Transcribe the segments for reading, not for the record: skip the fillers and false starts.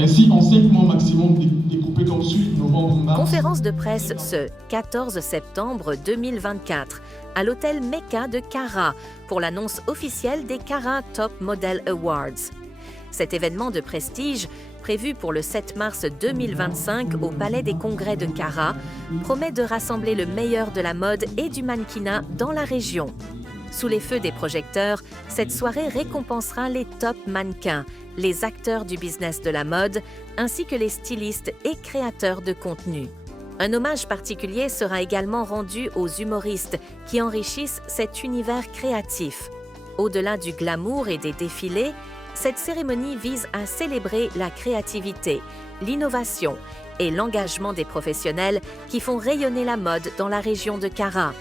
Ainsi, en 5 mois maximum, découpés comme suit, novembre, mars. Conférence de presse ce 14 septembre 2024 à l'hôtel Mecca de Cara pour l'annonce officielle des Cara Top Model Awards. Cet événement de prestige, prévu pour le 7 mars 2025 au Palais des Congrès de Cara, promet de rassembler le meilleur de la mode et du mannequinat dans la région. Sous les feux des projecteurs, cette soirée récompensera les top mannequins, les acteurs du business de la mode, ainsi que les stylistes et créateurs de contenu. Un hommage particulier sera également rendu aux humoristes qui enrichissent cet univers créatif. Au-delà du glamour et des défilés, cette cérémonie vise à célébrer la créativité, l'innovation et l'engagement des professionnels qui font rayonner la mode dans la région de Cara.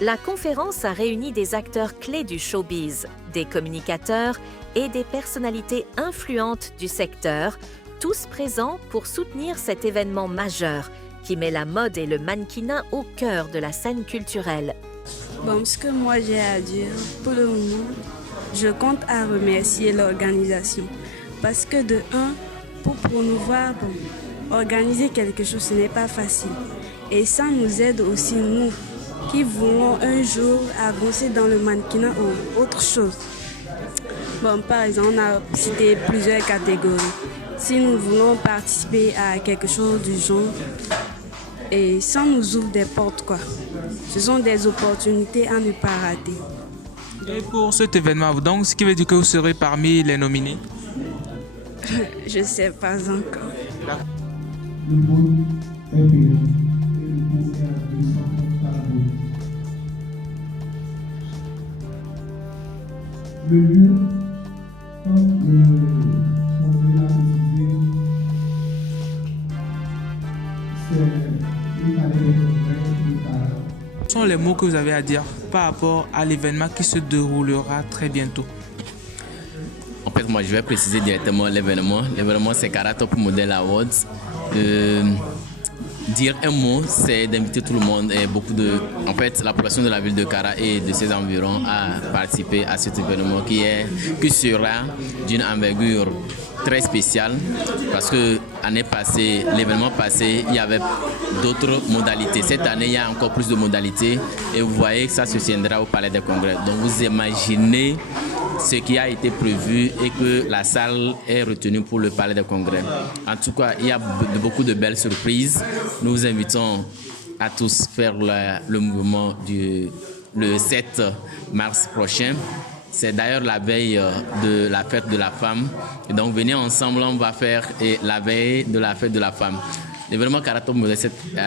La conférence a réuni des acteurs clés du showbiz, des communicateurs et des personnalités influentes du secteur, tous présents pour soutenir cet événement majeur qui met la mode et le mannequinat au cœur de la scène culturelle. Bon, ce que moi j'ai à dire, pour le moment, je compte à remercier l'organisation. Parce que de un, pour promouvoir, organiser quelque chose, ce n'est pas facile. Et ça nous aide aussi, nous, qui voulons un jour avancer dans le mannequinat ou autre chose. Bon, par exemple, on a cité plusieurs catégories. Si nous voulons participer à quelque chose du genre, et ça nous ouvre des portes, quoi. Ce sont des opportunités à ne pas rater. Et pour cet événement, donc, ce qui veut dire que vous serez parmi les nominés? Je ne sais pas encore. Le vote est payant et le vote est à 200 par vote. Le lieu, comme le conseiller l'a précisé, c'est le palais des congrès de Cara. Quels sont les mots que vous avez à dire par rapport à l'événement qui se déroulera très bientôt? En fait, moi, je vais préciser directement l'événement. L'événement, c'est Cara Top Model Awards. Dire un mot, c'est d'inviter tout le monde et en fait, la population de la ville de Cara et de ses environs à participer à cet événement qui sera d'une envergure très spéciale parce que l'année passée, l'événement passé, il y avait d'autres modalités. Cette année, il y a encore plus de modalités et vous voyez que ça se tiendra au Palais des Congrès. Donc, vous imaginez ce qui a été prévu et que la salle est retenue pour le Palais des Congrès. En tout cas, il y a beaucoup de belles surprises. Nous vous invitons à tous faire le mouvement le 7 mars prochain. C'est d'ailleurs la veille de la fête de la femme. Et donc, venez ensemble, on va faire la veille de la fête de la femme. L'événement Cara Top Model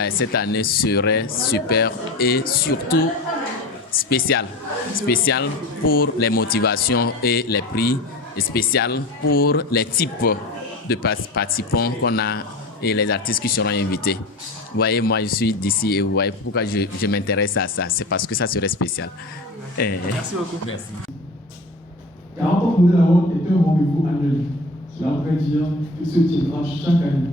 cette année serait super et surtout spécial pour les motivations et les prix, et spécial pour les types de participants qu'on a et les artistes qui seront invités. Vous voyez, moi je suis d'ici et vous voyez pourquoi je m'intéresse à ça. C'est parce que ça serait spécial. Merci beaucoup. Merci. Cara Top Model Award est un rendez-vous annuel. Cela veut dire qu'il se tiendra chaque année.